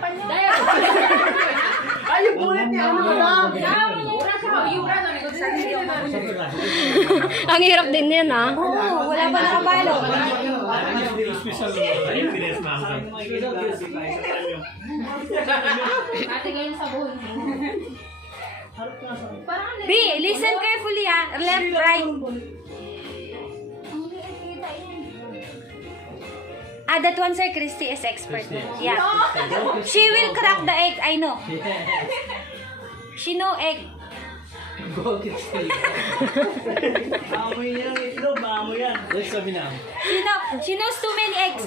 panyo. Ay, yung bullet niya. Ano ba lang? Ang hirap din yan, ha? Oo, wala pa nakabalo. B, listen carefully, ha? Left, right. That one, Sir Christy is expert. Yeah. She will crack the egg, I know. She know egg. Amoy yan, itlog. Amoy yan. Let's sabi na. She knows too many eggs.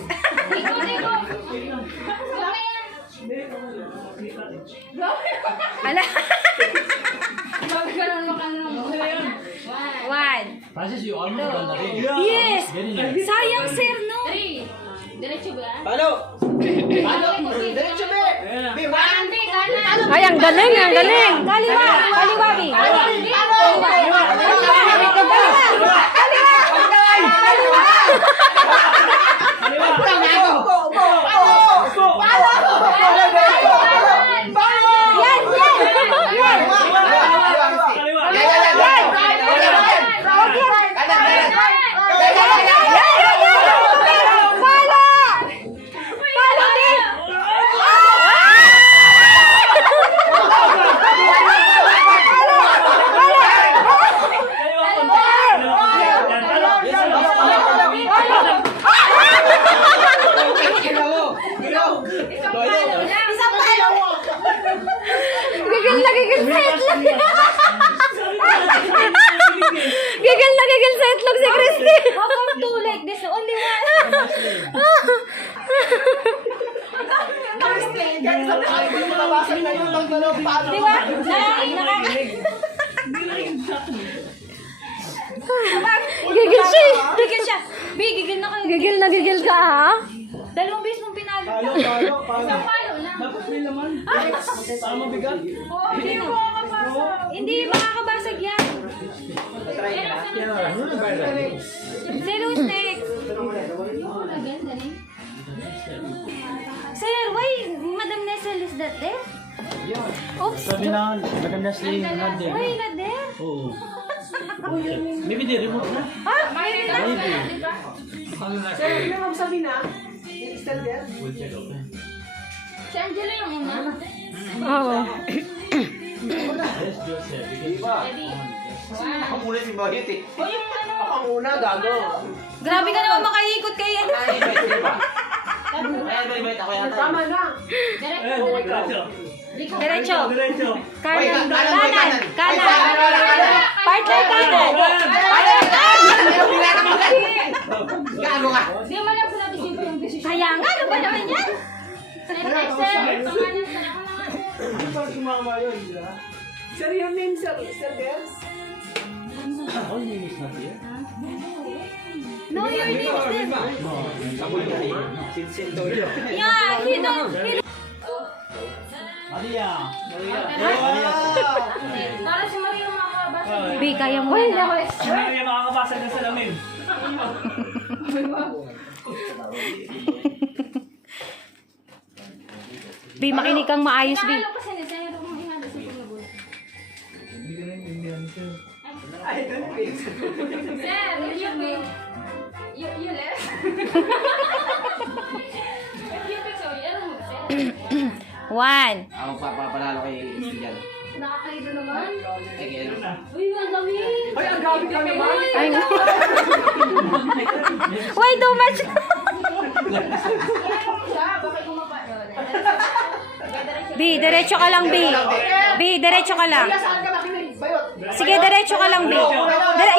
Ala. One. Francis, you almost done the ring. Yes. Very nice. Sayang, sir, no? Palo! Palo! Diretso, be! Be, one! Ay, ang galing, ang galing. Kaliwa, kaliwa, B. Gigil sa itlog si Christy. How come two like this? Only one. Di ba? Gigil siya. Gigil siya. B, gigil na kayo. Gigil ka, ha? Dalawang beses mong pinalo. Palo lang. Dapat may laman. Tama bigat. Hindi makakabasag yan. Zero snakes. Sir, why Madam Nessel is that there? Oops. Sabi na, Madam Nestle, not there. Why not there? Oo. Maybe they remove na. Ah, maybe not. Sir, yung magsabi na. Still there? Si Angelo yung una. Oo. Yes, Joseph. Ako muna si Bahit eh. Ako ang una, gago. Grabe ka naman makaikot kay ano. Tama na. Diretso. Kanan. Kanan. Partner kanan. Gago ka. Di mo lang sinabi siya yung decision. Kaya nga, ano ba naman yan? Hindi pa sumama yun, di ba? Sir, yung name, sir. Sir, Des? All name is not here. No, your name is there. Sintoyo. Yeah, he don't. Maria. Para si Maria makakabasa. B, kaya mo na. Hindi makakabasag ng salamin. B, makinig kang maayos, B. Ano kasi ni Sir mong ihalo sa paglaboy. Ay, doon please. Sir, you left. You fix all. Ano mo, Sir? One. Ako papanalo kay Istian. Nakakalido naman. Ay, kaya na. Uy, ang dami. Ay, ang gabi ka naman. Ay, no. Why too much? Bakit gumapa doon? B, diretso ka lang, B. B, diretso ka lang. Saan ka nakinig? Bayot. Sige, diretso ka lang, B.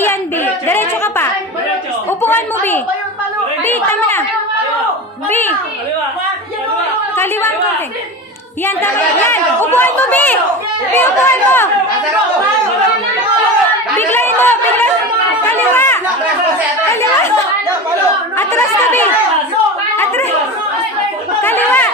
Yan, B. Diretso ka pa. Upuan mo, B. B, tama na. B. Kaliwa. Kaliwa ang konti. Yan, tama. Yan. Upuan mo, B. B, upuan mo. Biglayin mo. Kaliwa. Kaliwa. Atras ka, B. Atras. Kaliwa.